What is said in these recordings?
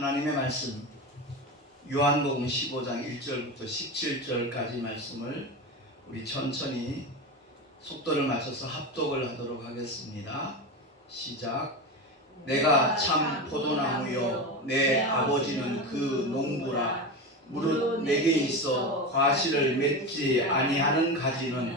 하나님의 말씀 요한복음 15장 1절부터 17절까지 말씀을 우리 천천히 속도를 맞춰서 합독을 하도록 하겠습니다. 시작. 내가 참 포도나무요 내 아버지는 그 농부라. 무릇 내게 있어 과실을 맺지 아니하는 가지는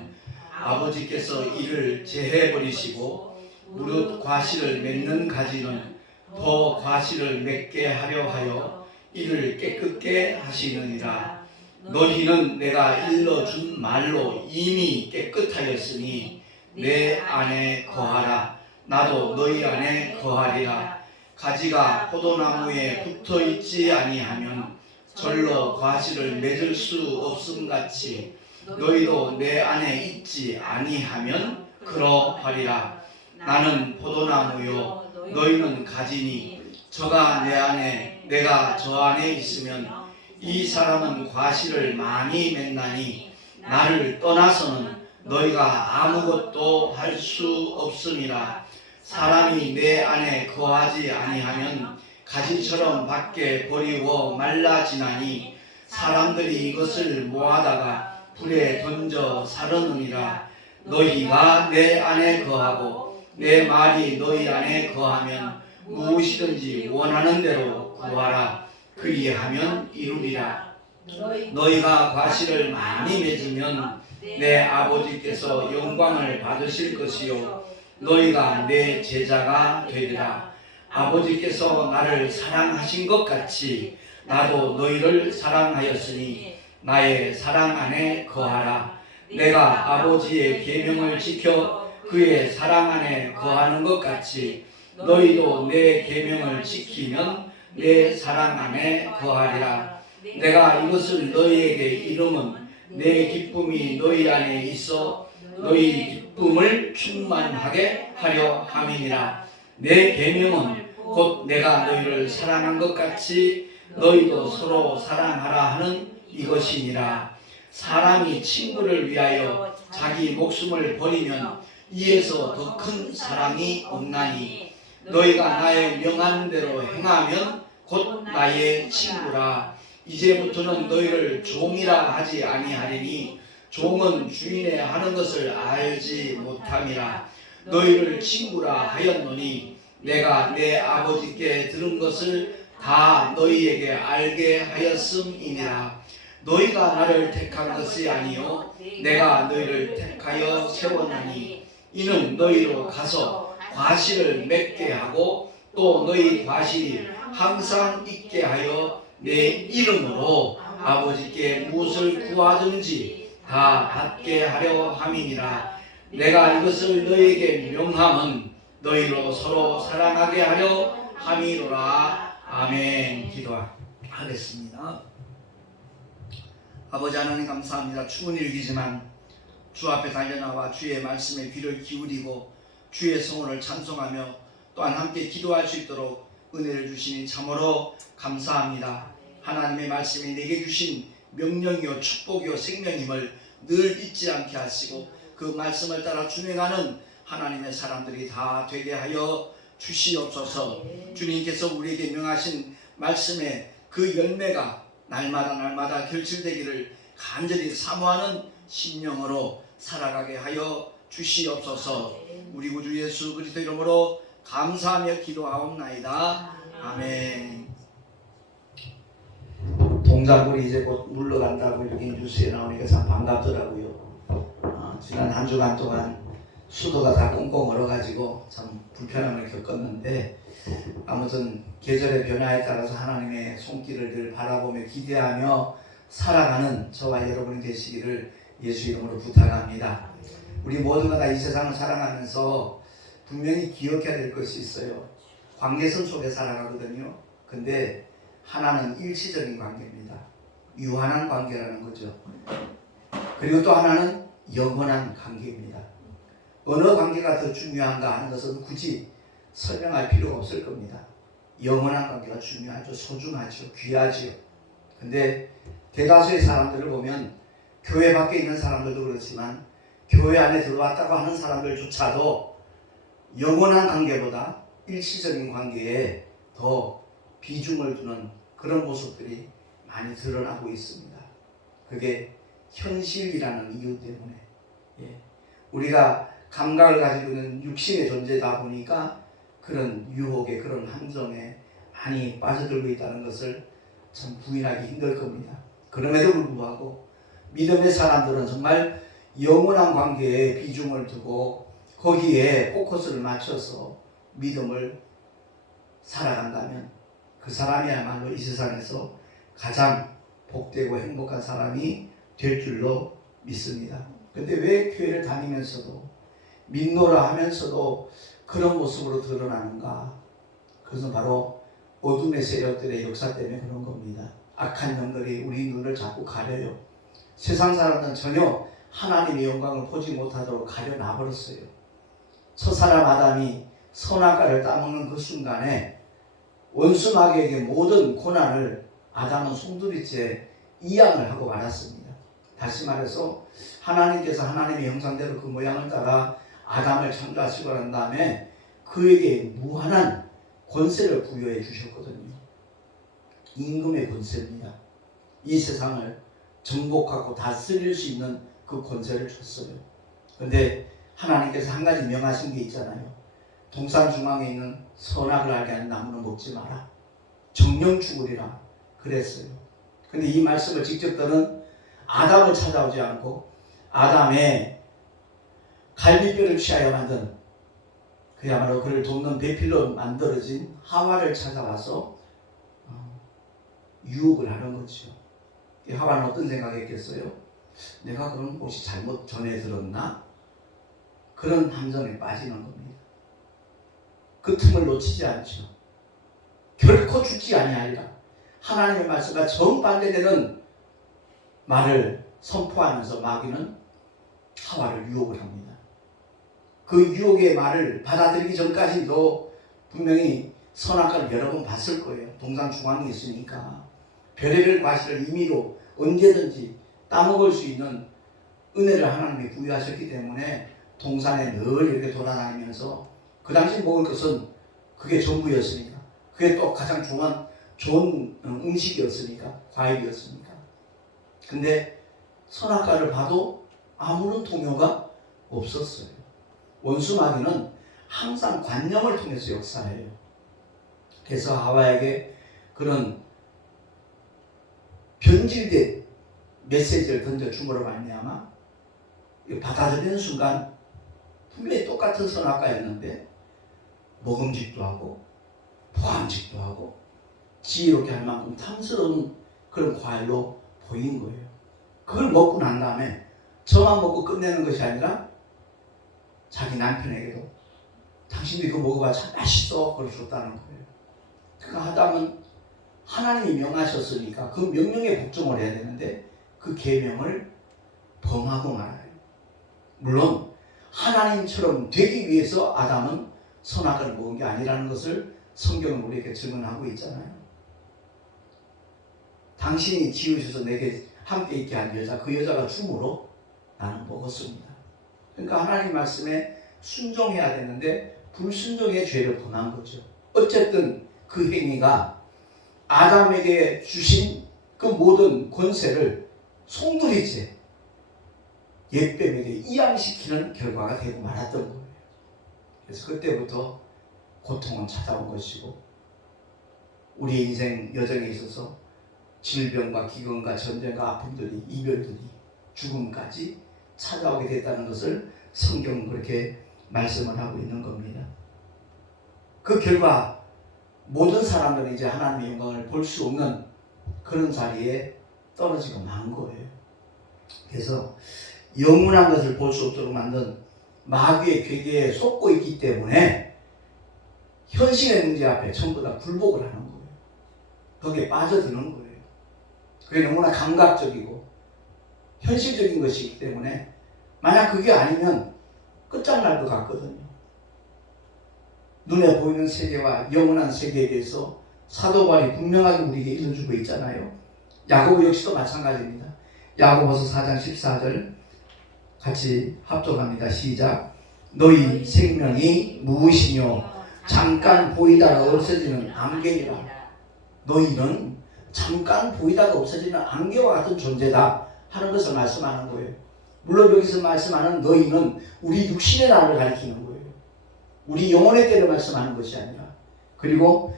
아버지께서 이를 제해버리시고 무릇 과실을 맺는 가지는 더 과실을 맺게 하려 하여 이를 깨끗게 하시느니라. 너희는 내가 일러준 말로 이미 깨끗하였으니 내 안에 거하라. 나도 너희 안에 거하리라. 가지가 포도나무에 붙어있지 아니하면 절로 과실을 맺을 수 없음같이 너희도 내 안에 있지 아니하면 그러하리라. 나는 포도나무요 너희는 가지니 저가 내 안에 내가 저 안에 있으면 이 사람은 과실을 많이 맺나니 나를 떠나서는 너희가 아무것도 할 수 없음이라. 사람이 내 안에 거하지 아니하면 가지처럼 밖에 버리고 말라지나니 사람들이 이것을 모아다가 불에 던져 사르느니라. 너희가 내 안에 거하고 내 말이 너희 안에 거하면 무엇이든지 원하는 대로 구하라. 그리하면 이루리라. 너희가 과실을 많이 맺으면 내 아버지께서 영광을 받으실 것이요 너희가 내 제자가 되리라. 아버지께서 나를 사랑하신 것 같이 나도 너희를 사랑하였으니 나의 사랑 안에 거하라. 내가 아버지의 계명을 지켜 그의 사랑 안에 거하는 것 같이 너희도 내 계명을 지키면 내 사랑 안에 거하리라. 내가 이것을 너희에게 이름은 내 기쁨이 너희 안에 있어 너희 기쁨을 충만하게 하려 함이니라. 내 계명은 곧 내가 너희를 사랑한 것 같이 너희도 서로 사랑하라 하는 이것이니라. 사람이 친구를 위하여 자기 목숨을 버리면 이에서 더 큰 사랑이 없나니 너희가 나의 명한 대로 행하면 곧 나의 친구라. 이제부터는 너희를 종이라 하지 아니하리니 종은 주인의 하는 것을 알지 못함이라. 너희를 친구라 하였노니 내가 내 아버지께 들은 것을 다 너희에게 알게 하였음이니라. 너희가 나를 택한 것이 아니요 내가 너희를 택하여 세웠나니 이는 너희로 가서 과실을 맺게 하고 또 너희 과실이 항상 있게 하여 내 이름으로 아버지께 무엇을 구하든지 다 받게 하려 함이니라. 내가 이것을 너희에게 명함은 너희로 서로 사랑하게 하려 함이로라. 아멘. 기도하겠습니다. 아버지 하나님 감사합니다. 추운 일기지만 주 앞에 달려나와 주의 말씀에 귀를 기울이고 주의 성원을 찬송하며 또한 함께 기도할 수 있도록 은혜를 주시니 참으로 감사합니다. 하나님의 말씀이 내게 주신 명령이요 축복이요 생명임을 늘 잊지 않게 하시고 그 말씀을 따라 준행하는 하나님의 사람들이 다 되게 하여 주시옵소서. 주님께서 우리에게 명하신 말씀의 그 열매가 날마다 결실되기를 간절히 사모하는 심령으로 살아가게 하여 주시옵소서. 우리 구주 예수 그리스도 이름으로 감사하며 기도하옵나이다. 아멘. 동작물이 이제 곧 물러간다고 이렇게 뉴스에 나오니까 참 반갑더라고요. 지난 한 주간 동안 수도가 다 꽁꽁 얼어가지고 참 불편함을 겪었는데 아무튼 계절의 변화에 따라서 하나님의 손길을 늘 바라보며 기대하며 살아가는 저와 여러분이 되시기를 예수 이름으로 부탁합니다. 우리 모두가 다 이 세상을 살아가면서 분명히 기억해야 될 것이 있어요. 관계선 속에 살아가거든요. 근데 하나는 일시적인 관계입니다. 유한한 관계라는 거죠. 그리고 또 하나는 영원한 관계입니다. 어느 관계가 더 중요한가 하는 것은 굳이 설명할 필요가 없을 겁니다. 영원한 관계가 중요하죠. 소중하죠. 귀하죠. 근데 대다수의 사람들을 보면 교회 밖에 있는 사람들도 그렇지만 교회 안에 들어왔다고 하는 사람들조차도 영원한 관계보다 일시적인 관계에 더 비중을 두는 그런 모습들이 많이 드러나고 있습니다. 그게 현실이라는 이유 때문에 우리가 감각을 가지고 있는 육신의 존재다 보니까 그런 유혹에 그런 함정에 많이 빠져들고 있다는 것을 참 부인하기 힘들 겁니다. 그럼에도 불구하고 믿음의 사람들은 정말 영원한 관계에 비중을 두고 거기에 포커스를 맞춰서 믿음을 살아간다면 그 사람이야말로 이 세상에서 가장 복되고 행복한 사람이 될 줄로 믿습니다. 근데 왜 교회를 다니면서도 믿노라 하면서도 그런 모습으로 드러나는가? 그것은 바로 어둠의 세력들의 역사 때문에 그런 겁니다. 악한 영들이 우리 눈을 자꾸 가려요. 세상 사람들은 전혀 하나님의 영광을 보지 못하도록 가려놔버렸어요. 첫사람 아담이 선악과를 따먹는 그 순간에 원수 마귀에게 모든 고난을 아담은 송두리째 이양을 하고 말았습니다. 다시 말해서 하나님께서 하나님의 형상대로 그 모양을 따라 아담을 창조하시고 난 다음에 그에게 무한한 권세를 부여해 주셨거든요. 임금의 권세입니다. 이 세상을 정복하고 다스릴 수 있는 그 권세를 줬어요. 그런데 하나님께서 한 가지 명하신 게 있잖아요. 동산 중앙에 있는 선악을 알게 하는 나무는 먹지 마라. 정령 죽으리라 그랬어요. 근데 이 말씀을 직접 들은 아담을 찾아오지 않고 아담의 갈비뼈를 취하여 만든 그야말로 그를 돕는 배필로 만들어진 하와를 찾아와서 유혹을 하는 거죠. 이 하와는 어떤 생각했겠어요? 내가 그럼 혹시 잘못 전해 들었나? 그런 함정에 빠지는 겁니다. 그 틈을 놓치지 않죠. 결코 죽지 아니하리라. 하나님의 말씀과 정반대되는 말을 선포하면서 마귀는 하와를 유혹을 합니다. 그 유혹의 말을 받아들이기 전까지도 분명히 선악과를 여러 번 봤을 거예요. 동산 중앙에 있으니까 별의별 과실을 임의로 언제든지 따먹을 수 있는 은혜를 하나님이 부여하셨기 때문에 동산에 늘 이렇게 돌아다니면서 그 당시 먹을 것은 그게 전부였으니까, 그게 또 가장 좋은 음식이었으니까, 과일이었으니까. 근데 선악과를 봐도 아무런 동요가 없었어요. 원수 마귀는 항상 관념을 통해서 역사해요. 그래서 하와에게 그런 변질된 메시지를 던져줌으로 말미암아 받아들이는 순간 분명히 똑같은 선악과였는데 먹음직도 하고 포함직도 하고 지혜롭게 할 만큼 탐스러운 그런 과일로 보인 거예요. 그걸 먹고 난 다음에 저만 먹고 끝내는 것이 아니라 자기 남편에게도 당신도 이거 먹어봐 참 맛있어 그걸 줬다는 거예요. 그러니까 아담은 하나님이 명하셨으니까 그 명령에 복종을 해야 되는데 그 계명을 범하고 말아요. 물론 하나님처럼 되기 위해서 아담은 선악과를 먹은 게 아니라는 것을 성경은 우리에게 증언하고 있잖아요. 당신이 지으셔서 내게 함께 있게 한 여자, 그 여자가 줌으로 나는 먹었습니다. 그러니까 하나님 말씀에 순종해야 되는데 불순종의 죄를 범한 거죠. 어쨌든 그 행위가 아담에게 주신 그 모든 권세를 송두리째 옛뱀에게 이양시키는 결과가 되고 말았던 거예요. 그래서 그때부터 고통은 찾아온 것이고 우리 인생 여정에 있어서 질병과 기근과 전쟁과 아픔들이 이별들이 죽음까지 찾아오게 됐다는 것을 성경은 그렇게 말씀을 하고 있는 겁니다. 그 결과 모든 사람들이 이제 하나님의 영광을 볼 수 없는 그런 자리에 떨어지고 만 거예요. 그래서 영원한 것을 볼 수 없도록 만든 마귀의 괴계에 속고 있기 때문에 현실의 문제 앞에 전부 다 굴복을 하는 거예요. 거기에 빠져드는 거예요. 그게 너무나 감각적이고 현실적인 것이기 때문에 만약 그게 아니면 끝장날 것 같거든요. 눈에 보이는 세계와 영원한 세계에 대해서 사도 바울이 분명하게 우리에게 일러주고 있잖아요. 야고보 역시도 마찬가지입니다. 야고보서 4장 14절 같이 합독합니다. 시작. 너희 생명이 무엇이뇨 잠깐 보이다가 없어지는 안개니라. 너희는 잠깐 보이다가 없어지는 안개와 같은 존재다 하는 것을 말씀하는 거예요. 물론 여기서 말씀하는 너희는 우리 육신의 나를 가리키는 거예요. 우리 영혼의 때를 말씀하는 것이 아니라. 그리고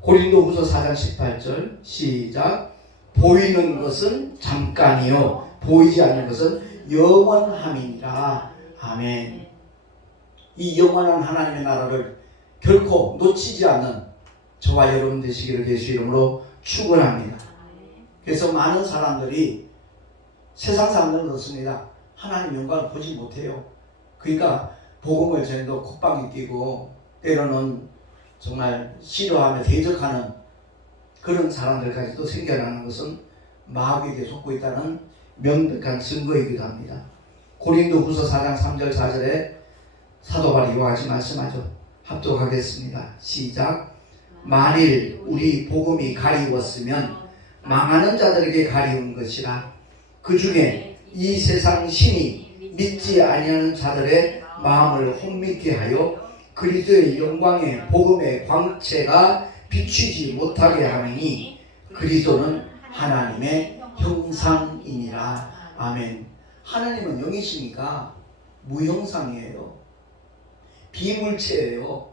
고린도후서 4장 18절 시작. 보이는 것은 잠깐이요 보이지 않는 것은 영원함이니라. 아멘. 이 영원한 하나님의 나라를 결코 놓치지 않는 저와 여러분 되시기를 예수 이름으로 축원합니다. 그래서 많은 사람들이 세상 사람들은 그렇습니다. 하나님 영광을 보지 못해요. 그러니까 복음을 전해도 콧방귀 끼고 때로는 정말 싫어하며 대적하는 그런 사람들까지도 생겨나는 것은 마귀에게 속고 있다는 명백한 증거이기도 합니다. 고린도후서 4장 3절 4절에 사도 바울이 이와 같이 말씀하죠. 합독하겠습니다. 시작. 만일 우리 복음이 가리웠으면 망하는 자들에게 가리운 것이라. 그 중에 이 세상 신이 믿지 아니하는 자들의 마음을 혼미케 하여 그리스도의 영광의 복음의 광채가 비추지 못하게 하느니 그리스도는 하나님의 형상이니라. 아멘. 하나님은 영이시니까 무형상이에요. 비물체예요.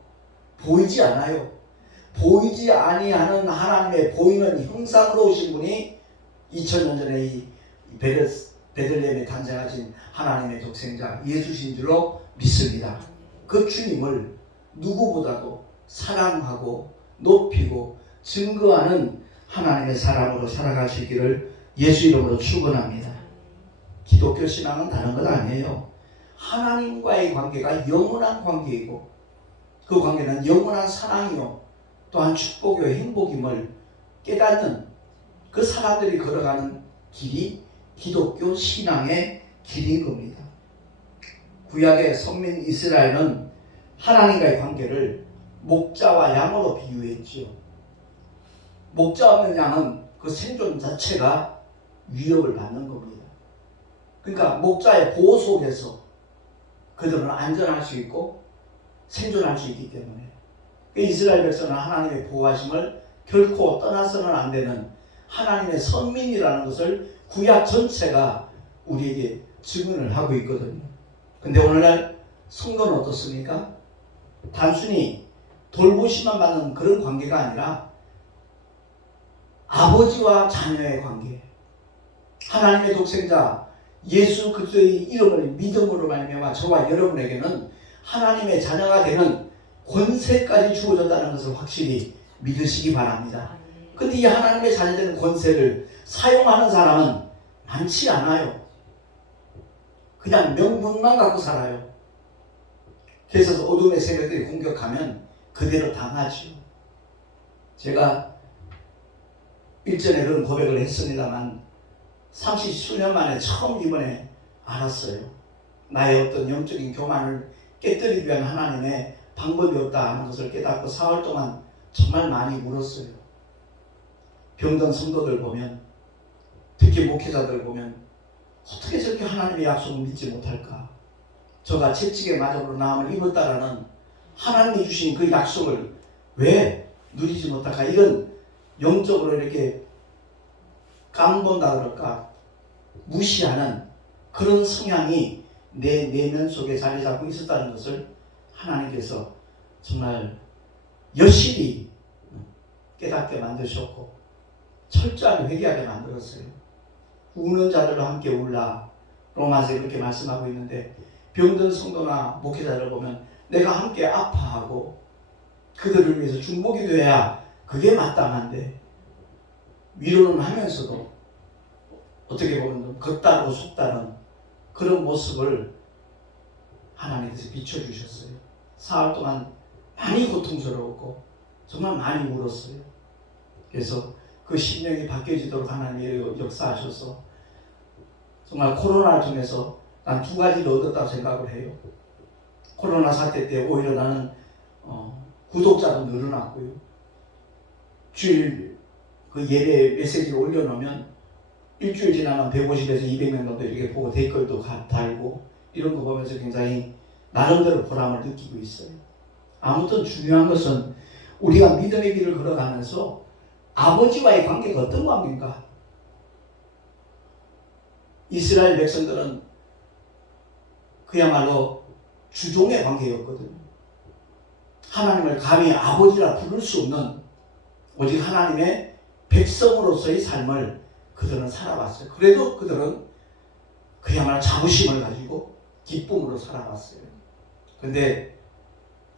보이지 않아요. 보이지 아니하는 하나님의 보이는 형상으로 오신 분이 2000년 전에 이 베들레헴에 탄생하신 하나님의 독생자 예수신 줄로 믿습니다. 그 주님을 누구보다도 사랑하고 높이고 증거하는 하나님의 사람으로 살아갈 수 있기를 예수 이름으로 축원합니다. 기독교 신앙은 다른 것 아니에요. 하나님과의 관계가 영원한 관계이고 그 관계는 영원한 사랑이요 또한 축복이요 행복임을 깨닫는 그 사람들이 걸어가는 길이 기독교 신앙의 길인 겁니다. 구약의 선민 이스라엘은 하나님과의 관계를 목자와 양으로 비유했지요. 목자 없는 양은 그 생존 자체가 위협을 받는 겁니다. 그러니까 목자의 보호 속에서 그들은 안전할 수 있고 생존할 수 있기 때문에 이스라엘 백성은 하나님의 보호하심을 결코 떠나서는 안 되는 하나님의 선민이라는 것을 구약 전체가 우리에게 증언을 하고 있거든요. 근데 오늘날 성도는 어떻습니까? 단순히 돌보심만 받는 그런 관계가 아니라 아버지와 자녀의 관계, 하나님의 독생자 예수 그리스도의 이름을 믿음으로 말미암아 저와 여러분에게는 하나님의 자녀가 되는 권세까지 주어졌다는 것을 확실히 믿으시기 바랍니다. 근데 이 하나님의 자녀되는 권세를 사용하는 사람은 많지 않아요. 그냥 명분만 갖고 살아요. 그래서 어둠의 세력들이 공격하면 그대로 당하죠. 제가 일전에 그런 고백을 했습니다만 30수년 만에 처음 이번에 알았어요. 나의 어떤 영적인 교만을 깨뜨리기 위한 하나님의 방법이 없다 하는 것을 깨닫고 4월 동안 정말 많이 울었어요. 병든 성도들 보면, 특히 목회자들 보면 어떻게 저렇게 하나님의 약속을 믿지 못할까? 저가 채찍에 맞음으로 나음을 입었다라는 하나님이 주신 그 약속을 왜 누리지 못할까? 이런 영적으로 이렇게 깜본다 그럴까? 무시하는 그런 성향이 내 내면 속에 자리 잡고 있었다는 것을 하나님께서 정말 여실히 깨닫게 만드셨고 철저하게 회개하게 만들었어요. 우는 자들과 함께 울라. 로마서에 그렇게 말씀하고 있는데 병든 성도나 목회자를 보면 내가 함께 아파하고 그들을 위해서 중보기도 해야 그게 마땅한데 위로는 하면서도 어떻게 보면 겉다르고 속다른 그런 모습을 하나님께서 비춰주셨어요. 사흘 동안 많이 고통스러웠고 정말 많이 울었어요. 그래서 그 심령이 바뀌어지도록 하나님이 역사하셔서 정말 코로나를 통해서 난 두 가지를 얻었다고 생각을 해요. 코로나 사태 때 오히려 나는 구독자도 늘어났고요. 주일 그 예배 메시지를 올려놓으면 일주일 지나면 150에서 200명 정도 이렇게 보고 댓글도 달고 이런 거 보면서 굉장히 나름대로 보람을 느끼고 있어요. 아무튼 중요한 것은 우리가 믿음의 길을 걸어가면서 아버지와의 관계가 어떤 관계인가? 이스라엘 백성들은 그야말로 주종의 관계였거든요. 하나님을 감히 아버지라 부를 수 없는 오직 하나님의 백성으로서의 삶을 그들은 살아왔어요. 그래도 그들은 그야말로 자부심을 가지고 기쁨으로 살아왔어요. 그런데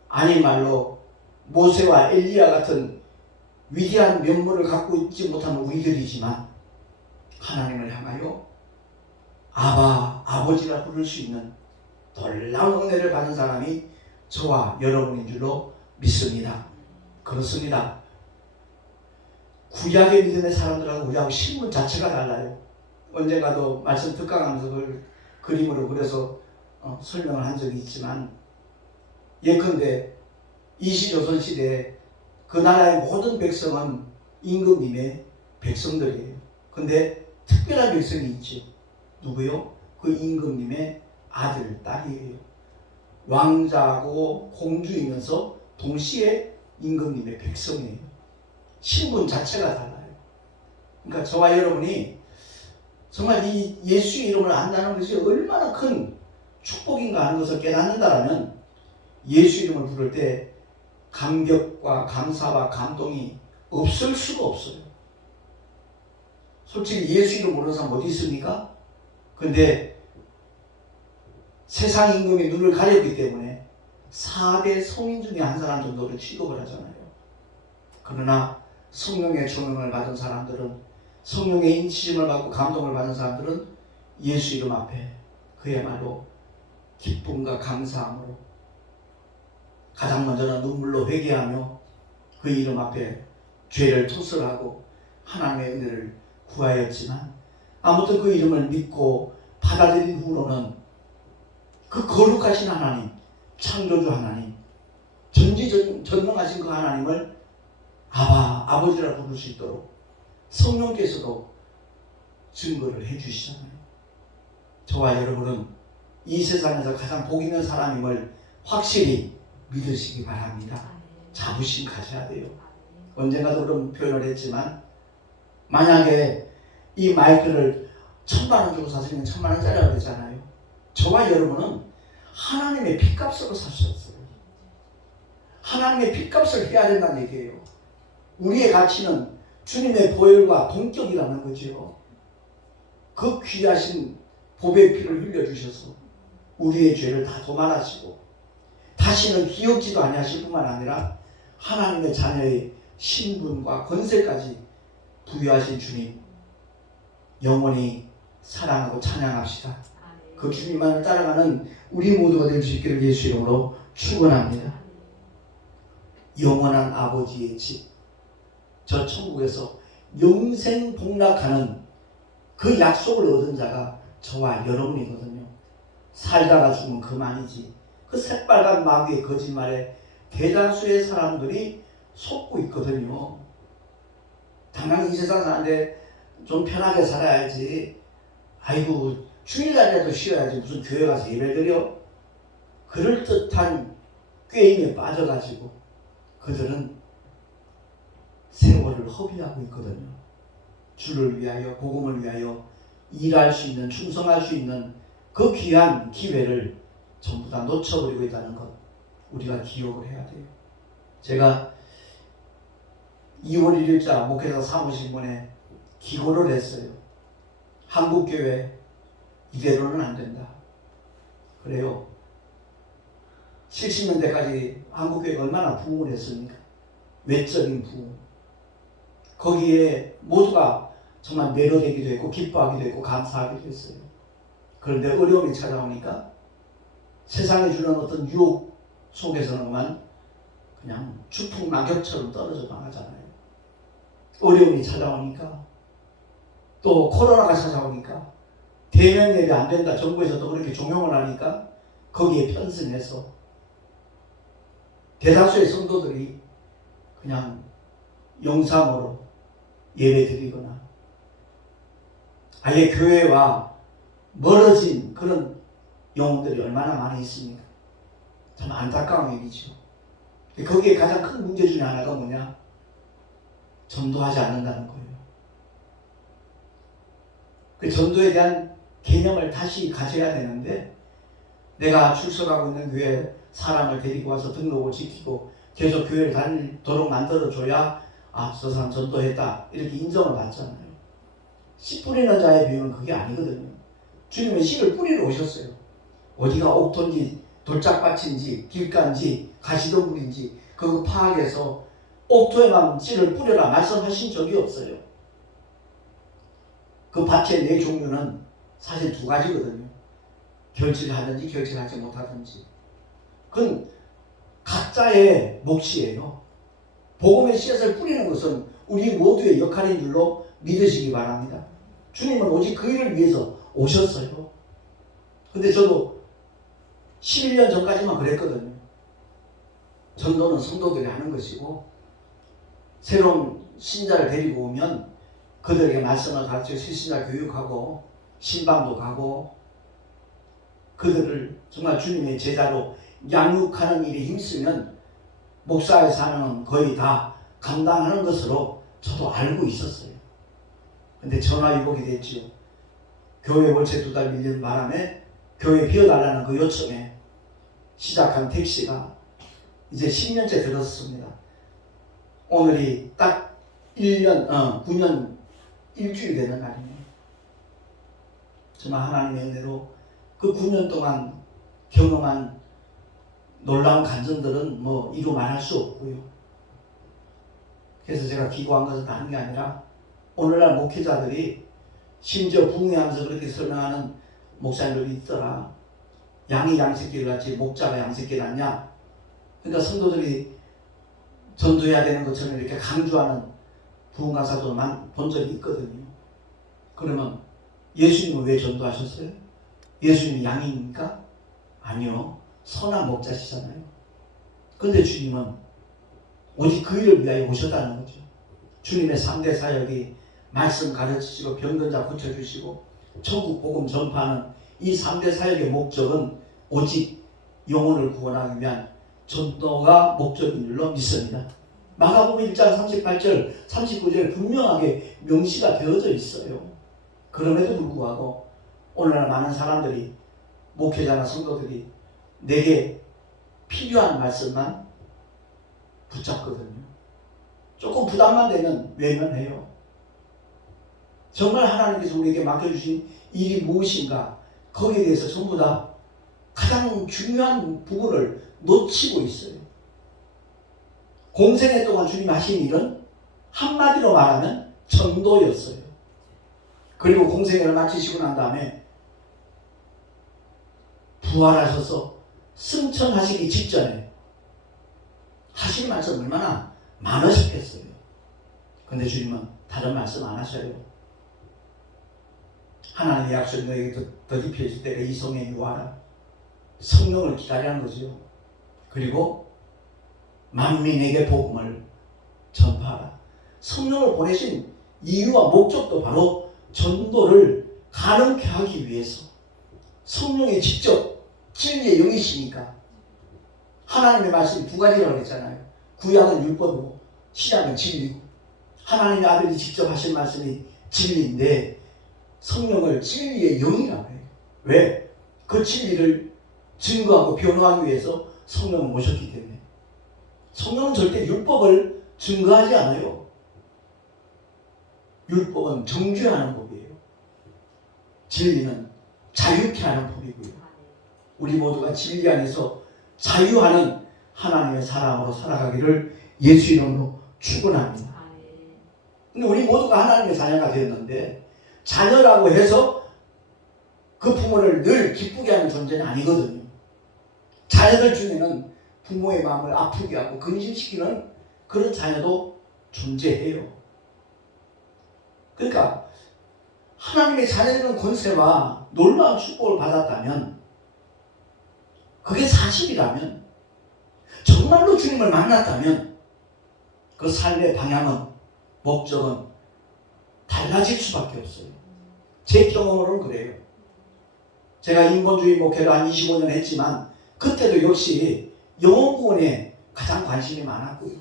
아닌 말로 모세와 엘리야 같은 위대한 면모를 갖고 있지 못한 우리들이지만 하나님을 향하여 아버지라 부를 수 있는 놀라운 은혜를 받은 사람이 저와 여러분인 줄로 믿습니다. 그렇습니다. 구약의 믿음의 사람들하고 우리하고 신분 자체가 달라요. 언젠가도 말씀 듣가가면서 그걸 그림으로 그려서 설명을 한 적이 있지만, 예컨대 이시조선시대에 그 나라의 모든 백성은 임금님의 백성들이에요. 근데 특별한 백성이 있지. 누구요? 그 임금님의 아들, 딸이에요. 왕자고 공주이면서 동시에 임금님의 백성이에요. 신분 자체가 달라요. 그러니까 저와 여러분이 정말 이 예수의 이름을 안다는 것이 얼마나 큰 축복인가 하는 것을 깨닫는다라면 예수 이름을 부를 때 감격과 감사와 감동이 없을 수가 없어요. 솔직히 예수 이름 모르는 사람 어디 있습니까? 근데 세상 임금이 눈을 가렸기 때문에 4대 성인 중에 한 사람 정도를 취급을 하잖아요. 그러나 성령의 조명을 받은 사람들은, 성령의 인치심을 받고 감동을 받은 사람들은 예수 이름 앞에 그야말로 기쁨과 감사함으로, 가장 먼저는 눈물로 회개하며 그 이름 앞에 죄를 토설하고 하나님의 은혜를 구하였지만, 아무튼 그 이름을 믿고 받아들인 후로는 그 거룩하신 하나님, 창조주 하나님, 전지전능하신 그 하나님을 아버지라 부를 수 있도록 성령께서도 증거를 해주시잖아요. 저와 여러분은 이 세상에서 가장 복 있는 사람임을 확실히 믿으시기 바랍니다. 자부심 가져야 돼요. 언젠가도 그런 표현을 했지만, 만약에 이 마이크를 1,000만 원 주고 사시면 1,000만 원짜리라고 그러잖아요. 저와 여러분은 하나님의 핏값으로 사셨어요. 하나님의 핏값을 해야 된다는 얘기예요. 우리의 가치는 주님의 보혈과 동격이라는 거죠. 그 귀하신 보배의 피를 흘려주셔서 우리의 죄를 다 도말하시고 다시는 기억지도 아니하실 뿐만 아니라 하나님의 자녀의 신분과 권세까지 부여하신 주님, 영원히 사랑하고 찬양합시다. 그 주님만을 따라가는 우리 모두가 될 수 있기를 예수 이름으로 축원합니다. 영원한 아버지의 집, 저 천국에서 영생 복락하는 그 약속을 얻은 자가 저와 여러분이거든요. 살다가 죽으면 그만이지. 그 새빨간 마귀의 거짓말에 대다수의 사람들이 속고 있거든요. 당연히 이 세상 사는데 좀 편하게 살아야지. 아이고 주일날이라도 쉬어야지. 무슨 교회 가서 예배 드려? 그럴듯한 꾀임에 빠져가지고 그들은 세월을 허비하고 있거든요. 주를 위하여, 복음을 위하여 일할 수 있는, 충성할 수 있는 그 귀한 기회를 전부 다 놓쳐버리고 있다는 것, 우리가 기억을 해야 돼요. 제가 2월 1일자 목회자 사무신문에 기고를 했어요. 한국교회 이대로는 안 된다. 그래요. 70년대까지 한국교회가 얼마나 부흥을 했습니까? 외적인 부흥. 거기에 모두가 정말 매료되기도 했고 기뻐하기도 했고 감사하기도 했어요. 그런데 어려움이 찾아오니까 세상에 주는 어떤 유혹 속에서는만 그냥 추풍 낙엽처럼 떨어져 나가잖아요. 어려움이 찾아오니까, 또 코로나가 찾아오니까, 대면 예배 안 된다, 정부에서도 그렇게 종용을 하니까 거기에 편승해서 대다수의 성도들이 그냥 영상으로 예배 드리거나 아예 교회와 멀어진 그런 영혼들이 얼마나 많이 있습니까? 참 안타까운 일이죠. 거기에 가장 큰 문제 중에 하나가 뭐냐? 전도하지 않는다는 거예요. 그 전도에 대한 개념을 다시 가져야 되는데, 내가 출석하고 있는 교회에 사람을 데리고 와서 등록을 지키고 계속 교회를 다니도록 만들어줘야 저 사람 전도했다 이렇게 인정을 받잖아요. 씨 뿌리는 자의 비유는 그게 아니거든요. 주님은 씨를 뿌리러 오셨어요. 어디가 옥토인지 돌짝밭인지 길가인지 가시덤불인지 그거 파악해서 옥토에만 씨를 뿌려라 말씀하신 적이 없어요. 그 밭의 네 종류는 사실 두 가지거든요. 결실하든지 결실하지 못하든지. 그건 각자의 몫이에요. 복음의 씨앗을 뿌리는 것은 우리 모두의 역할인 줄로 믿으시기 바랍니다. 주님은 오직 그 일을 위해서 오셨어요. 근데 저도 11년 전까지만 그랬거든요. 전도는 성도들이 하는 것이고, 새로운 신자를 데리고 오면 그들에게 말씀을 가르쳐 실신자 교육하고 신방도 가고 그들을 정말 주님의 제자로 양육하는 일에 힘쓰면 목사의 사명은 거의 다 감당하는 것으로 저도 알고 있었어요. 근데 전화위복이 됐지요. 교회 월세 2달 밀리는 바람에 교회 비워달라는 그 요청에 시작한 택시가 이제 10년째 들었습니다. 오늘이 딱 9년 일주일 되는 날이네요. 정말 하나님의 은혜로 그 9년 동안 경험한 놀라운 간증들은 이루 말할 수 없고요. 그래서 제가 기고한 것은 다른 게 아니라 오늘날 목회자들이 심지어 부흥회하면서 그렇게 설명하는 목사님들이 있더라. 양이 양새끼를 낳지 목자가 양새끼를 낳냐. 그러니까 성도들이 전도해야 되는 것처럼 이렇게 강조하는 부흥가사도 본 적이 있거든요. 그러면 예수님은 왜 전도하셨어요? 예수님이 양입니까? 아니요. 선한 목자시잖아요. 그런데 주님은 오직 그 일을 위하여 오셨다는 거죠. 주님의 3대 사역이 말씀 가르치시고 병든 자 고쳐주시고 천국 복음 전파하는 이 3대 사역의 목적은 오직 영혼을 구원하기 위한 전도가 목적인 줄로 믿습니다. 마가복음 1장 38절 39절에 분명하게 명시가 되어져 있어요. 그럼에도 불구하고 오늘날 많은 사람들이 목회자나 성도들이 내게 필요한 말씀만 붙잡거든요. 조금 부담만 되면 외면해요. 정말 하나님께서 우리에게 맡겨주신 일이 무엇인가 거기에 대해서 전부 다 가장 중요한 부분을 놓치고 있어요. 공생애 동안 주님 하신 일은 한마디로 말하면 전도였어요. 그리고 공생애를 마치시고 난 다음에 부활하셔서 승천하시기 직전에 하실 말씀 얼마나 많으셨겠어요. 근데 주님은 다른 말씀 안 하셔요. 하나님의 약속이 너에게 더딥혀질 때가 이성에 유하라. 성령을 기다리는 거죠. 그리고 만민에게 복음을 전파하라. 성령을 보내신 이유와 목적도 바로 전도를 가능케 하기 위해서. 성령이 직접 진리의 영이시니까. 하나님의 말씀이 두 가지라고 했잖아요. 구약은 율법이고 신약은 진리고. 하나님의 아들이 직접 하신 말씀이 진리인데 성령을 진리의 영이라고 해요. 왜? 그 진리를 증거하고 변호하기 위해서 성령을 모셨기 때문에. 성령은 절대 율법을 증거하지 않아요. 율법은 정죄하는 법이에요. 진리는 자유케 하는 법이고요. 우리 모두가 진리 안에서 자유하는 하나님의 사람으로 살아가기를 예수 이름으로 축원합니다. 근데 우리 모두가 하나님의 자녀가 되었는데 자녀라고 해서 그 부모를 늘 기쁘게 하는 존재는 아니거든요. 자녀들 중에는 부모의 마음을 아프게 하고 근심시키는 그런 자녀도 존재해요. 그러니까 하나님의 자녀되는 권세와 놀라운 축복을 받았다면, 그게 사실이라면, 정말로 주님을 만났다면 그 삶의 방향은, 목적은 달라질 수밖에 없어요. 제 경험으로는 그래요. 제가 인본주의 목회를 한 25년 했지만 그때도 역시 영혼 구원에 가장 관심이 많았고요.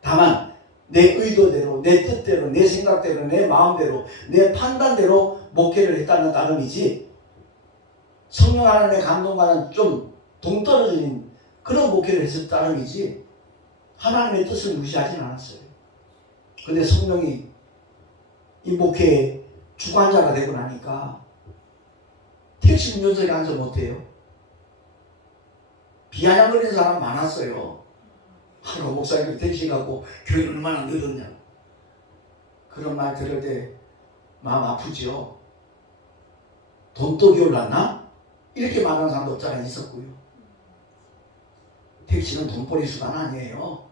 다만 내 의도대로, 내 뜻대로, 내 생각대로, 내 마음대로, 내 판단대로 목회를 했다는 따름이지, 성령 하나님의 감동과는 좀 동떨어진 그런 목회를 했을 따름이지 하나님의 뜻을 무시하진 않았어요. 근데 성령이 이 목회의 주관자가 되고 나니까 택시 운전석에 앉아 못해요. 비아냥거리는 사람 많았어요. 하루 목사님 택시 가고 교회 얼마나 늘었냐, 그런 말 들을 때 마음 아프죠. 돈독이 올랐나? 이렇게 말하는 사람도 없잖아 있었고요. 택시는 돈벌이 수단 아니에요.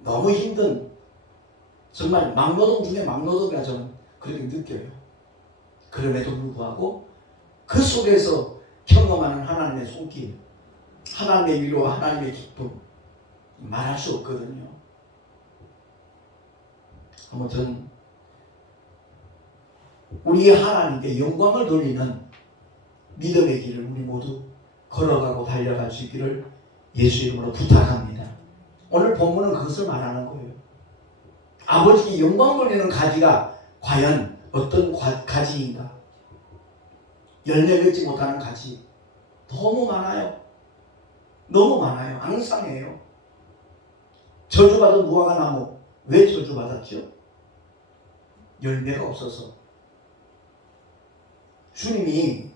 너무 힘든, 정말 막노동 중에 막노동이라 저는 그렇게 느껴요. 그럼에도 불구하고 그 속에서 경험하는 하나님의 손길, 하나님의 위로와 하나님의 기쁨, 말할 수 없거든요. 아무튼 우리 하나님께 영광을 돌리는 믿음의 길을 우리 모두 걸어가고 달려갈 수 있기를 예수 이름으로 부탁합니다. 오늘 본문은 그것을 말하는 거예요. 아버지께 영광 돌리는 가지가 과연 어떤 가지인가? 열매 맺지 못하는 가지 너무 많아요. 너무 많아요. 앙상해요. 저주받은 무화과 나무, 왜 저주받았죠? 열매가 없어서. 주님이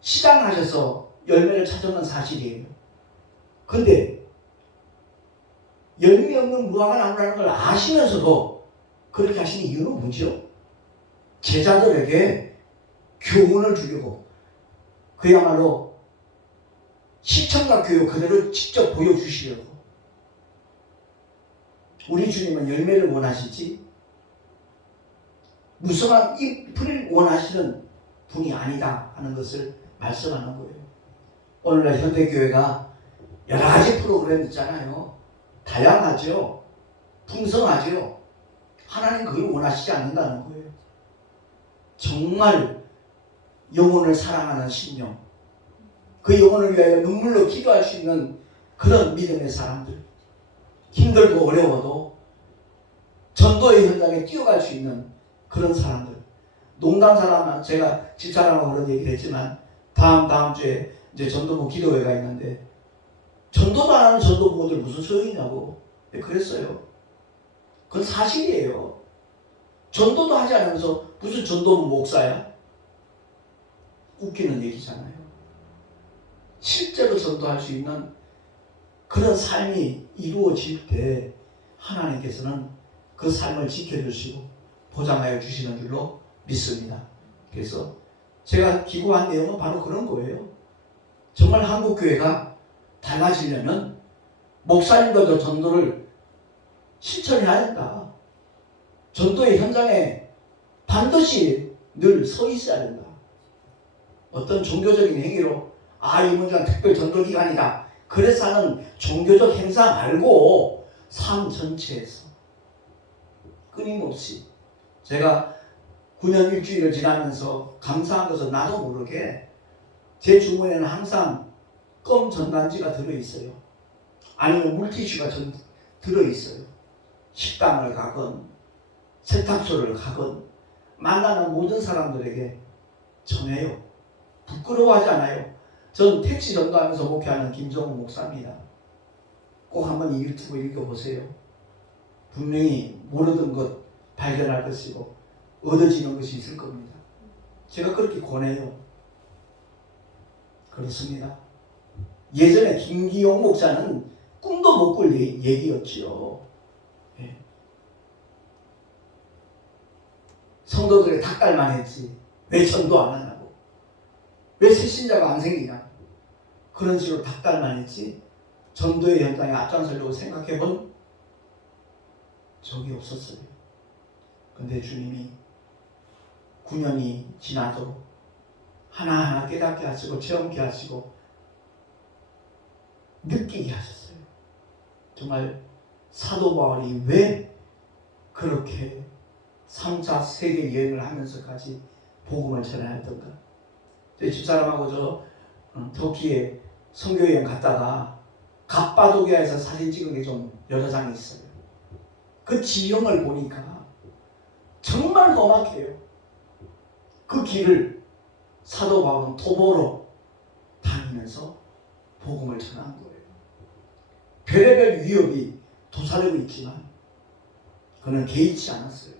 시장하셔서 열매를 찾아온 사실이에요. 근데 열매 없는 무화과 나무라는 걸 아시면서도 그렇게 하시는 이유는 뭐죠? 제자들에게 교훈을 주려고, 그야말로 시청각 교육 그대로 직접 보여주시려고. 우리 주님은 열매를 원하시지 무성한 잎을 원하시는 분이 아니다 하는 것을 말씀하는 거예요. 오늘날 현대교회가 여러 가지 프로그램 있잖아요. 다양하죠. 풍성하죠. 하나님 그걸 원하시지 않는다는 거예요. 정말 영혼을 사랑하는 심령, 그 영혼을 위하여 눈물로 기도할 수 있는 그런 믿음의 사람들, 힘들고 어려워도 전도의 현장에 뛰어갈 수 있는 그런 사람들. 농담 삼아 제가 집사람하고 그런 얘기를 했지만 다음 주에 이제 전도부 기도회가 있는데 전도도 안 하는 전도부들 무슨 소용이냐고 그랬어요. 그건 사실이에요. 전도도 하지 않으면서 무슨 전도부 목사야? 웃기는 얘기잖아요. 실제로 전도할 수 있는 그런 삶이 이루어질 때 하나님께서는 그 삶을 지켜주시고 보장하여 주시는 줄로 믿습니다. 그래서 제가 기고한 내용은 바로 그런 거예요. 정말 한국교회가 달라지려면 목사님들도 전도를 실천해야 된다. 전도의 현장에 반드시 늘 서 있어야 된다. 어떤 종교적인 행위로 이 문제는 특별 전도 기간이다, 그래서 하는 종교적 행사 말고 삶 전체에서 끊임없이, 제가 9년 일주일을 지나면서 감사한 것은 나도 모르게 제 주머니에는 항상 껌 전단지가 들어있어요. 아니면 물티슈가 들어있어요. 식당을 가건 세탁소를 가건 만나는 모든 사람들에게 전해요. 부끄러워하지 않아요. 전 택시 전도하면서 목회하는 김정우 목사입니다. 꼭 한번 이 유튜브 읽어보세요. 분명히 모르던 것 발견할 것이고 얻어지는 것이 있을 겁니다. 제가 그렇게 권해요. 그렇습니다. 예전에 김기용 목사는 꿈도 못 꿀 얘기였지요. 예. 성도들의 닭달만 했지 왜 전도 안 하냐고, 왜 새신자가 안 생기냐, 그런 식으로 닭달만 했지 전도의 현장에 앞장서려고 생각해본 적이 없었어요. 근데 주님이 9년이 지나도 하나하나 깨닫게 하시고 체험케 하시고 느끼게 하셨어요. 정말 사도 바울이 왜 그렇게 3차 세계 여행을 하면서까지 복음을 전해야 했던가. 저희 집사람하고 터키에 선교여행 갔다가 갑바도기아에서 사진 찍은 게 좀 여러 장 있어요. 그 지형을 보니까 정말 험악해요. 그 길을 사도 바울은 도보로 다니면서 복음을 전한 거예요. 별의별 위협이 도사리고 있지만 그는 개의치 않았어요.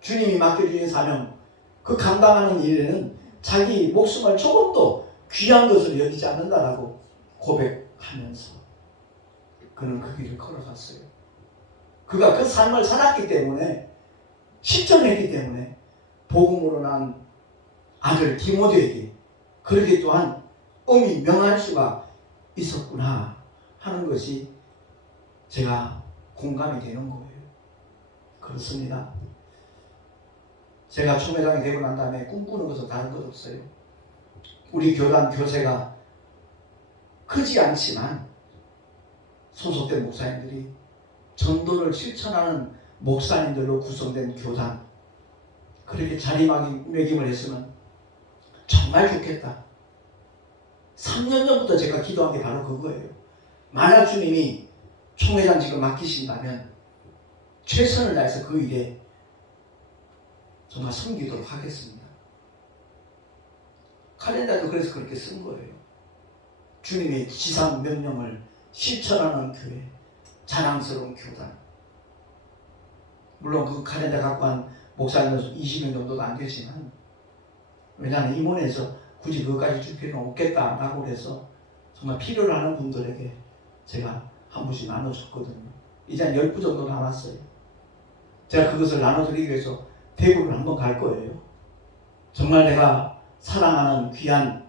주님이 맡겨주신 사명, 그 감당하는 일에는 자기 목숨을 조금도 귀한 것으로 여기지 않는다라고 고백하면서 그는 그 길을 걸어갔어요. 그가 그 삶을 살았기 때문에, 실천했기 때문에 복음으로 난 아들 디모데에게 그렇게 또한 엄히 명할 수가 있었구나 하는 것이 제가 공감이 되는 거예요. 그렇습니다. 제가 총회장이 되고 난 다음에 꿈꾸는 것은 다른 것 없어요. 우리 교단 교세가 크지 않지만 소속된 목사님들이 전도를 실천하는 목사님들로 구성된 교단, 그렇게 자리매김을 했으면 정말 좋겠다. 3년 전부터 제가 기도한 게 바로 그거예요. 만약 주님이 총회장 지금 맡기신다면 최선을 다해서 그 일에 정말 섬기도록 하겠습니다. 칼렌더도 그래서 그렇게 쓴 거예요. 주님의 지상 명령을 실천하는 교회, 자랑스러운 교단. 물론 그 칼렌더 갖고 한 목사님은 20명 정도도 안 되지만, 왜냐하면 임원에서 굳이 그것까지 줄 필요는 없겠다라고 그래서 정말 필요로 하는 분들에게 제가 한 분씩 나눠줬거든요. 이제 한 10분 정도 남았어요. 제가 그것을 나눠드리기 위해서 대구를 한번 갈 거예요. 정말 내가 사랑하는 귀한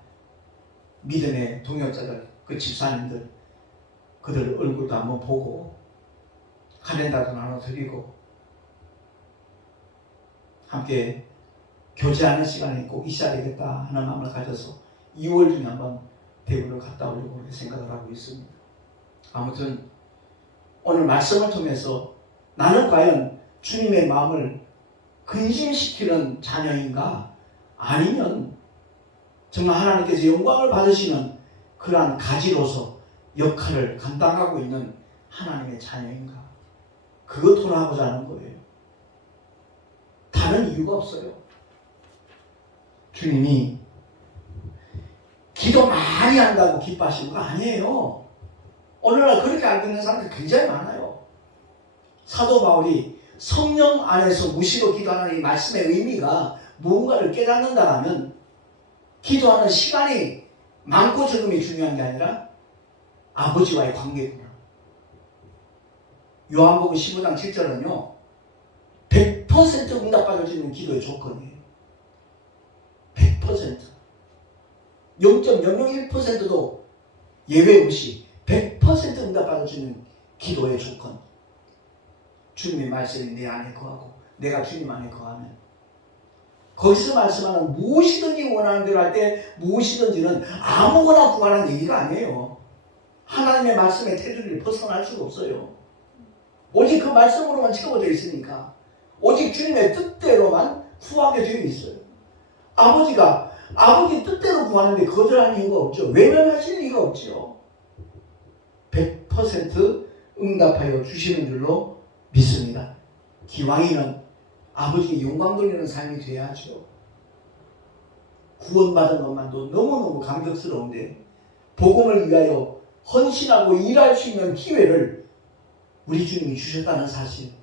믿음의 동역자들, 그 집사님들, 그들 얼굴도 한번 보고 칼렌더도 나눠드리고 함께 교제하는 시간이 꼭 있어야 되겠다 하는 마음을 가져서 2월 중에 한번 대구를 갔다 오려고 그렇게 생각을 하고 있습니다. 아무튼 오늘 말씀을 통해서 나는 과연 주님의 마음을 근심시키는 자녀인가, 아니면 정말 하나님께서 영광을 받으시는 그러한 가지로서 역할을 감당하고 있는 하나님의 자녀인가, 그거 돌아보자 하는 거예요. 다른 이유가 없어요. 주님이 기도 많이 한다고 기뻐하시는 거 아니에요. 오늘날 그렇게 알고 있는 사람들이 굉장히 많아요. 사도 바울이 성령 안에서 무시로 기도하는 이 말씀의 의미가 무언가를 깨닫는다라면 기도하는 시간이 많고 적음이 중요한 게 아니라 아버지와의 관계구나. 요한복음 15장 7절은요 100% 응답받을 수 있는 기도의 조건이에요. 100% 0.001%도 예외 없이 100% 응답받을 수 있는 기도의 조건. 주님의 말씀이 내 안에 거하고 내가 주님 안에 거하면, 거기서 말씀하는 무엇이든지 원하는 대로 할 때 무엇이든지는 아무거나 구하라는 얘기가 아니에요. 하나님의 말씀의 테두리를 벗어날 수가 없어요. 오직 그 말씀으로만 채워져 있으니까, 오직 주님의 뜻대로만 구하게 되어 있어요. 아버지가 아버지 뜻대로 구하는데 거절할 이유가 없죠. 외면하실 이유가 없죠. 100% 응답하여 주시는 줄로 믿습니다. 기왕이면 아버지께 영광 돌리는 삶이 돼야죠. 구원받은 것만도 너무너무 감격스러운데 복음을 위하여 헌신하고 일할 수 있는 기회를 우리 주님이 주셨다는 사실,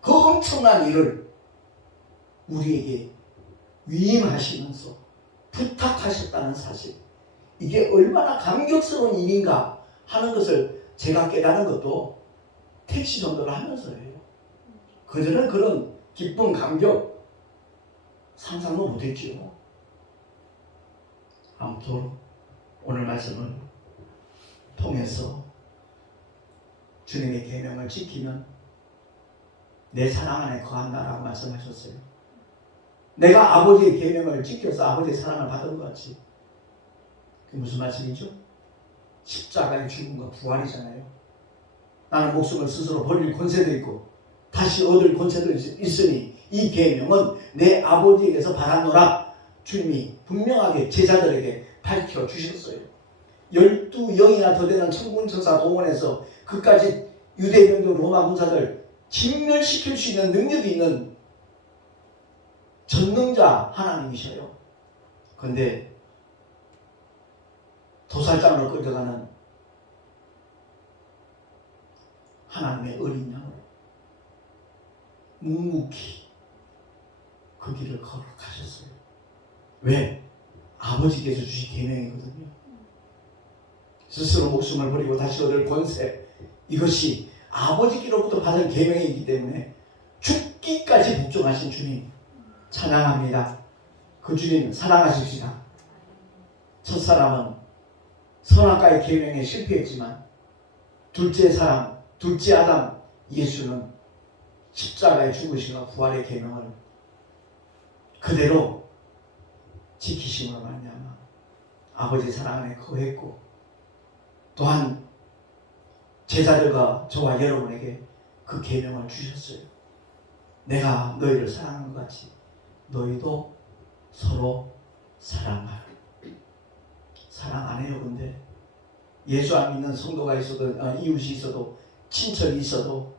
그 엄청난 일을 우리에게 위임하시면서 부탁하셨다는 사실, 이게 얼마나 감격스러운 일인가 하는 것을 제가 깨달은 것도 택시 전도를 하면서예요. 그전에는 그런 기쁨, 감격 상상도 못했지요. 아무튼 오늘 말씀을 통해서 주님의 계명을 지키면 내 사랑 안에 거한다라고 말씀하셨어요. 내가 아버지의 계명을 지켜서 아버지의 사랑을 받은 것 같이. 그게 무슨 말씀이죠? 십자가의 죽음과 부활이잖아요. 나는 목숨을 스스로 버릴 권세도 있고 다시 얻을 권세도 있으니 이 계명은 내 아버지에게서 받았노라. 주님이 분명하게 제자들에게 밝혀주셨어요. 12영이나 더 되는 천군천사 동원해서 그까지 유대병들 로마 군사들 진멸시킬 수 있는 능력이 있는 전능자 하나님이셔요. 그런데 도살장으로 끌려가는 하나님의 어린 양으로 묵묵히 그 길을 걸어가셨어요. 왜? 아버지께서 주신 계명이거든요. 스스로 목숨을 버리고 다시 얻을 권세, 이것이 아버지께로부터 받은 계명이기 때문에 죽기까지 복종하신 주님 찬양합니다. 그 주님 사랑하십시다. 첫사람은 선악과의 계명에 실패했지만 둘째 사람, 둘째 아담 예수는 십자가의 죽으심과 부활의 계명을 그대로 지키심으로 말미암아 아버지 사랑 안에 거했고, 또한 제자들과 저와 여러분에게 그 계명을 주셨어요. 내가 너희를 사랑한 것 같이 너희도 서로 사랑하라. 사랑 안 해요. 근데 예수 안 믿는 성도가 있어도, 이웃이 있어도, 친척이 있어도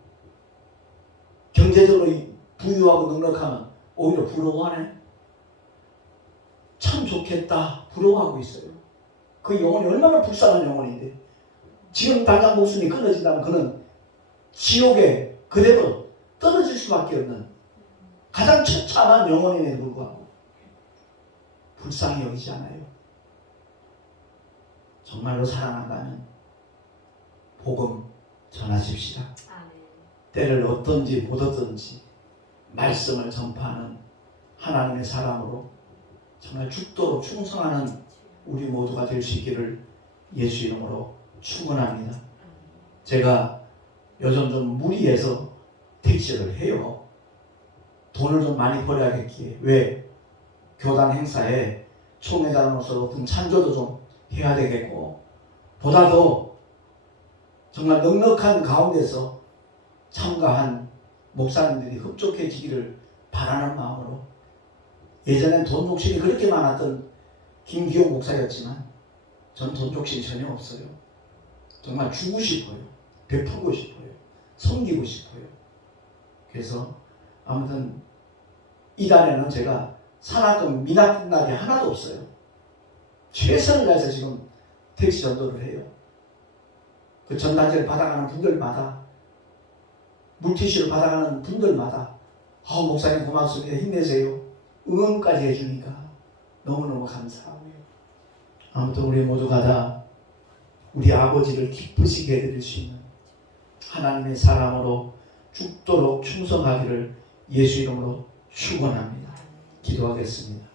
경제적으로 부유하고 넉넉하면 오히려 부러워하네. 참 좋겠다 부러워하고 있어요. 그 영혼이 얼마나 불쌍한 영혼인데, 지금 당장 목숨이 끊어진다면 그는 지옥에 그대로 떨어질 수밖에 없는 가장 처참한 영혼임에도 불구하고 불쌍히 여기지 않아요. 정말로 사랑한다면 복음 전하십시다. 때를 얻든지 못 얻든지 말씀을 전파하는 하나님의 사람으로 정말 죽도록 충성하는 우리 모두가 될 수 있기를 예수 이름으로 축원합니다. 제가 요즘 좀 무리해서 택시를 해요. 돈을 좀 많이 벌어야겠기에. 왜? 교단 행사에 총회장으로서 어떤 찬조도 좀 해야 되겠고, 보다도 정말 넉넉한 가운데서 참가한 목사님들이 흡족해지기를 바라는 마음으로, 예전엔 돈 욕심이 그렇게 많았던 김기용 목사였지만 전 돈 욕심이 전혀 없어요. 정말 주고 싶어요. 베풀고 싶어요. 섬기고 싶어요. 그래서 아무튼 이달에는 제가 산학금 미납 날이 하나도 없어요. 최선을 다해서 지금 택시 전도를 해요. 그 전단지를 받아가는 분들마다, 물티슈를 받아가는 분들마다 목사님 고맙습니다. 힘내세요. 응원까지 해주니까 너무너무 감사하고요. 아무튼 우리 모두가 다 우리 아버지를 기쁘시게 해드릴 수 있는 하나님의 사람으로 죽도록 충성하기를 예수 이름으로 축원합니다. 기도하겠습니다.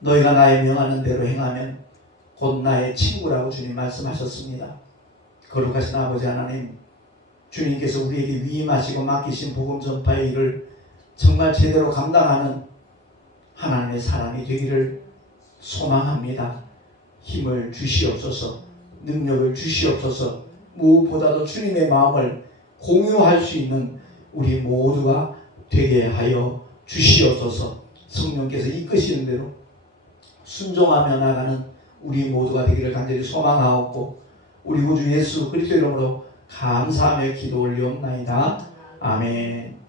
너희가 나의 명하는 대로 행하면 곧 나의 친구라고 주님 말씀하셨습니다. 거룩하신 아버지 하나님, 주님께서 우리에게 위임하시고 맡기신 복음 전파의 일을 정말 제대로 감당하는 하나님의 사람이 되기를 소망합니다. 힘을 주시옵소서, 능력을 주시옵소서, 무엇보다도 주님의 마음을 공유할 수 있는 우리 모두가 되게 하여 주시옵소서. 성령께서 이끄시는 대로 순종하며 나가는 우리 모두가 되기를 간절히 소망하옵고, 우리 구주 예수 그리스도 이름으로 감사하며 기도 올리옵나이다. 아멘.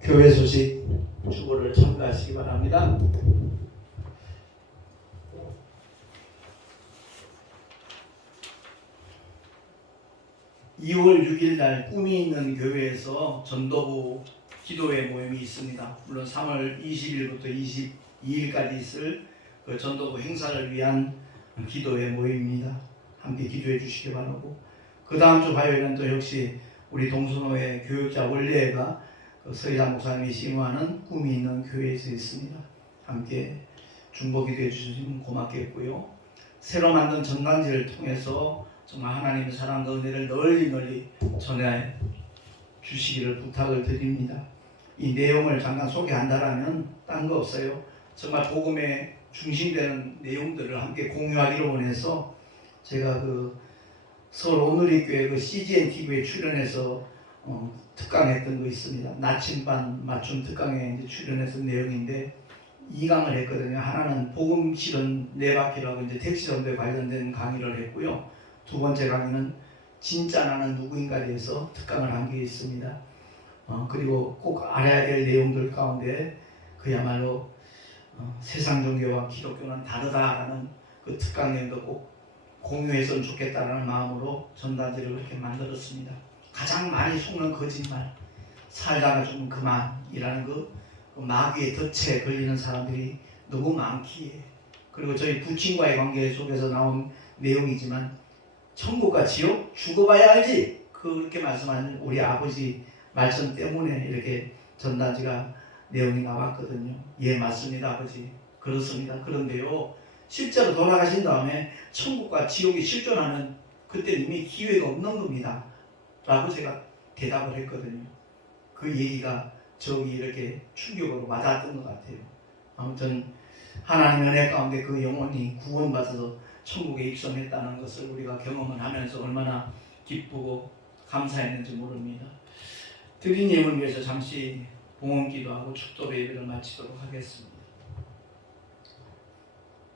교회 소식 주보를 참가하시기 바랍니다. 2월 6일 날 꿈이 있는 교회에서 전도부 기도회 모임이 있습니다. 물론 3월 20일부터 22일까지 있을 그 전도부 행사를 위한 기도회 모임입니다. 함께 기도해 주시기 바라고, 그 다음 주 화요일은 또 역시 우리 동순호의 교육자 원례회가 서희장 목사님이 심호하는 꿈이 있는 교회에서 있습니다. 함께 중보 기도해 주시면 고맙겠고요. 새로 만든 전단지를 통해서 정말 하나님의 사랑과 은혜를 널리 전해 주시기를 부탁을 드립니다. 이 내용을 잠깐 소개한다라면 딴 거 없어요. 정말 복음에 중심되는 내용들을 함께 공유하기로 원해서 제가 그 서울 오늘리교회 그 CGN TV에 출연해서 특강했던 거 있습니다. 나침반 맞춤 특강에 이제 출연했던 내용인데, 2강을 했거든요. 하나는 복음 실은 네 바퀴라고 이제 택시 정도에 관련된 강의를 했고요. 두 번째 강의는 진짜 나는 누구인가에 대해서 특강을 한 게 있습니다. 그리고 꼭 알아야 될 내용들 가운데 그야말로 세상 종교와 기독교는 다르다라는 그 특강 내용도 꼭 공유했으면 좋겠다라는 마음으로 전단지를 그렇게 만들었습니다. 가장 많이 속는 거짓말, 살다가 좀 그만이라는 그 마귀의 덫에 걸리는 사람들이 너무 많기에, 그리고 저희 부친과의 관계 속에서 나온 내용이지만 천국과 지옥 죽어봐야 알지, 그렇게 말씀하는 우리 아버지 말씀 때문에 이렇게 전단지가 내용이 나왔거든요. 예, 맞습니다, 아버지. 그렇습니다. 그런데요, 실제로 돌아가신 다음에 천국과 지옥이 실존하는 그때 이미 기회가 없는 겁니다 라고 제가 대답을 했거든요. 그 얘기가 저기 이렇게 충격으로 와닿았던 것 같아요. 아무튼 하나님의 은혜 가운데 그 영혼이 구원받아서 천국에 입성했다는 것을 우리가 경험을 하면서 얼마나 기쁘고 감사했는지 모릅니다. 드린 예물을 위해서 잠시 봉헌기도하고 축도의 예배를 마치도록 하겠습니다.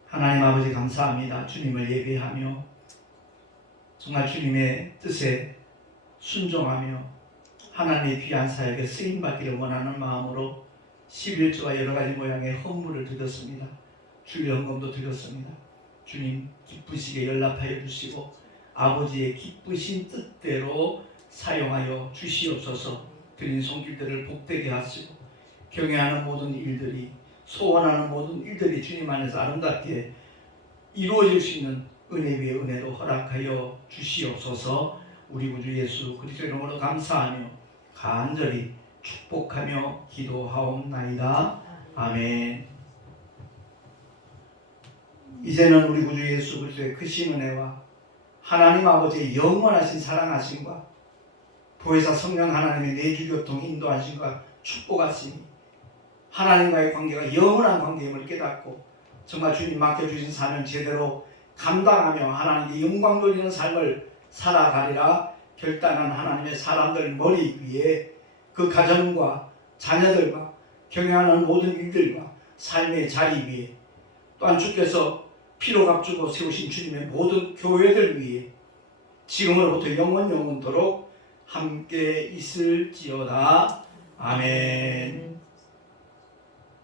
하나님 아버지 감사합니다. 주님을 예배하며 정말 주님의 뜻에 순종하며 하나님의 귀한 사역에 쓰임받기를 원하는 마음으로 11조와 여러가지 모양의 헌물을 드렸습니다. 주일헌금도 드렸습니다. 주님 기쁘시게 연락하여 주시고 아버지의 기쁘신 뜻대로 사용하여 주시옵소서. 드린 손길들을 복되게 하시고 경외하는 모든 일들이, 소원하는 모든 일들이 주님 안에서 아름답게 이루어질 수 있는 은혜 위에 은혜도 허락하여 주시옵소서. 우리 구주 예수 그리스도의 이름으로 감사하며 간절히 축복하며 기도하옵나이다. 아멘. 이제는 우리 구주 예수 그리스도의 크신 은혜와 하나님 아버지의 영원하신 사랑하심과 보혜사 성령 하나님의 내주교통 인도하심과 축복하심이 하나님과의 관계가 영원한 관계임을 깨닫고 정말 주님 맡겨주신 사명 제대로 감당하며 하나님께 영광 돌리는 삶을 살아가리라 결단한 하나님의 사람들 머리 위에 그 가정과 자녀들과 경영하는 모든 일들과 삶의 자리 위에 또한 주께서 피로 값주고 세우신 주님의 모든 교회들 위에 지금으로부터 영원토록 함께 있을지어다. 아멘.